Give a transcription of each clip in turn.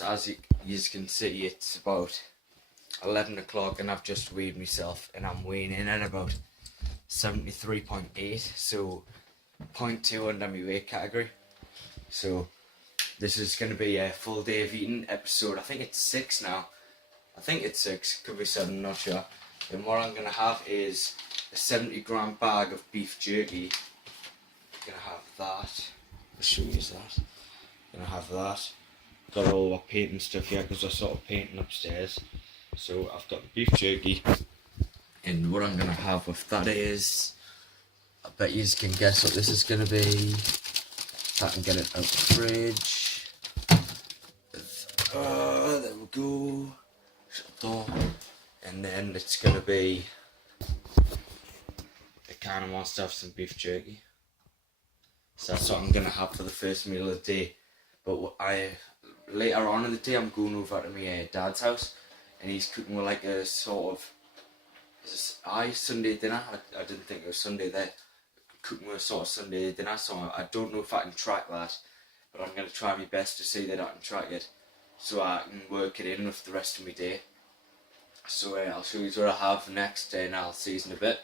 So as you can see, it's about 11 o'clock and I've just weighed myself and I'm weighing in at about 73.8, so 0.2 under my weight category. So this is going to be a full day of eating episode. I think it's 6 now. I think it's 6, could be 7, I'm not sure. And what I'm going to have is a 70-gram bag of beef jerky. I'm going to have that. I'll show you that. I'm going to have that. Got all our painting stuff here because we're sort of painting upstairs. So I've got the beef jerky. And what I'm going to have with that is, I bet you can guess what this is going to be. If I can get it out the fridge. There we go. Shut the door. And then it's going to be, I kind of want to have some beef jerky. So that's what I'm going to have for the first meal of the day. But later on in the day, I'm going over to my dad's house. And he's cooking with like a sort of, Sunday dinner. I didn't think it was Sunday there. Cooking with a sort of Sunday dinner, so I don't know if I can track that. But I'm going to try my best to see that I can track it. So I can work it in with the rest of my day. So I'll show you what I have next and I'll see you in a bit.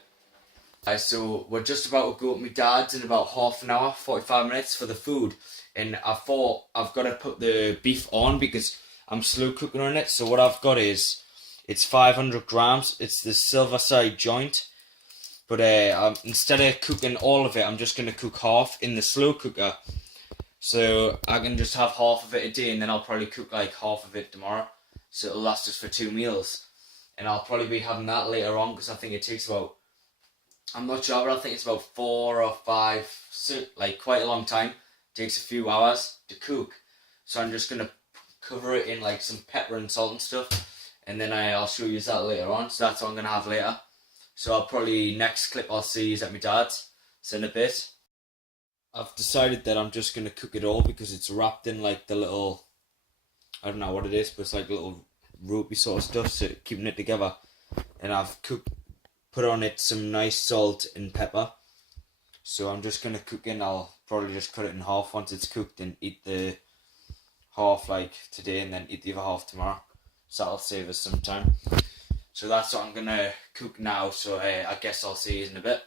So we're just about to go to my dad's in about half an hour, 45 minutes for the food. And I thought I've got to put the beef on because I'm slow cooking on it. So what I've got is, it's 500 grams. It's the silver side joint. But instead of cooking all of it, I'm just going to cook half in the slow cooker. So I can just have half of it a day and then I'll probably cook like half of it tomorrow. So it'll last us for 2 meals. And I'll probably be having that later on because I think it takes about, I'm not sure, but I think it's about 4 or 5, like quite a long time. It takes a few hours to cook. So I'm just going to cover it in like some pepper and salt and stuff. And then I'll show you that later on. So that's what I'm going to have later. So I'll probably, next clip I'll see you at my dad's. So in a bit. I've decided that I'm just going to cook it all because it's wrapped in like the little, I don't know what it is, but it's like little ropey sort of stuff, so keeping it together. And I've put on it some nice salt and pepper. So I'm just going to cook in, I'll probably just cut it in half once it's cooked and eat the half like today and then eat the other half tomorrow. So that'll save us some time. So that's what I'm going to cook now, so I guess I'll see you in a bit.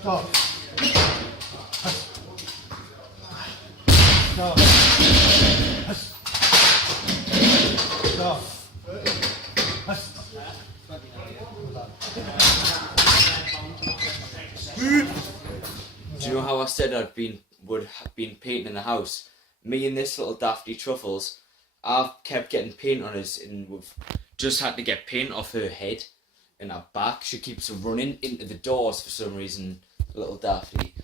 Stop. Stop. Stop. Do you know how I said would have been painting in the house? Me and this little dafty Truffles, I've kept getting paint on us and we've just had to get paint off her head and her back. She keeps running into the doors for some reason, little dafty.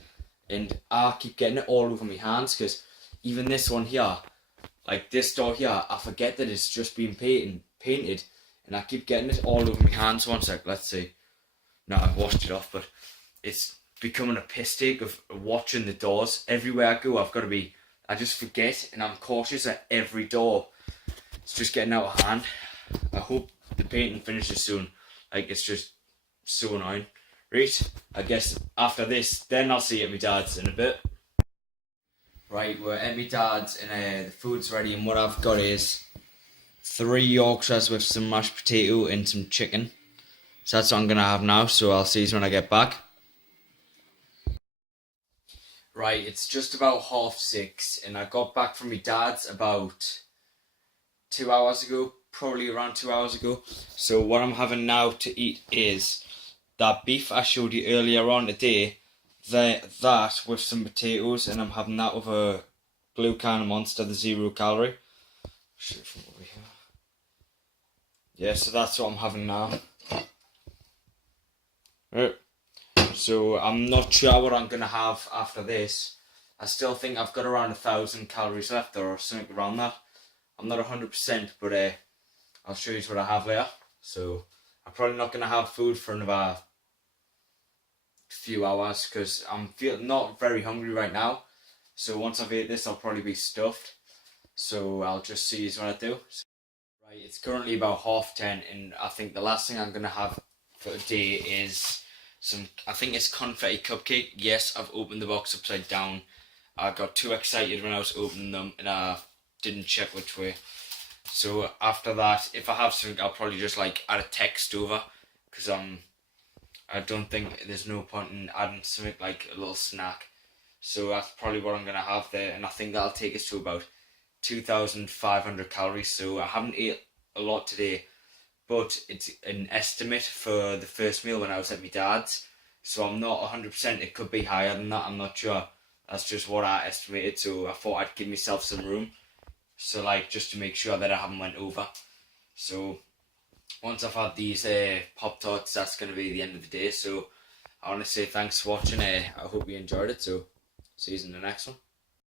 And I keep getting it all over my hands because even this one here, like this door here, I forget that it's just been painted and I keep getting it all over my hands. One sec, let's see. No, I've washed it off, but it's becoming a piss take of watching the doors. Everywhere I go, I just forget and I'm cautious at every door. It's just getting out of hand. I hope the painting finishes soon. Like, it's just so annoying. Right, I guess after this, then I'll see you at my dad's in a bit. Right, we're at my dad's and the food's ready and what I've got is 3 Yorkshires with some mashed potato and some chicken. So that's what I'm going to have now, so I'll see you when I get back. Right, it's just about 6:30 and I got back from my dad's about 2 hours ago, probably around 2 hours ago. So what I'm having now to eat is that beef I showed you earlier on today, that with some potatoes, and I'm having that with a blue can of Monster, the 0 calorie. Shoot from over here. Yeah, so that's what I'm having now. Right. So I'm not sure what I'm gonna have after this. I still think I've got around 1,000 calories left or something around that. I'm not 100%, but I'll show you what I have later. So I'm probably not gonna have food for another few hours because I'm not very hungry right now. So once I've ate this, I'll probably be stuffed. So I'll just see what I do. Right, it's currently about 10:30, and I think the last thing I'm gonna have for today is some. I think it's confetti cupcake. Yes, I've opened the box upside down. I got too excited when I was opening them, and I didn't check which way. So after that, if I have something, I'll probably just like add a text over, because I don't think there's no point in adding something like a little snack. So that's probably what I'm gonna have there, and I think that'll take us to about 2,500 calories. So I haven't ate a lot today, but it's an estimate for the first meal when I was at my dad's. So I'm not 100%. It could be higher than that. I'm not sure. That's just what I estimated. So I thought I'd give myself some room. So like just to make sure that I haven't went over. So once I've had these Pop-Tarts, that's going to be the end of the day. So I want to say thanks for watching. I hope you enjoyed it. So see you in the next one.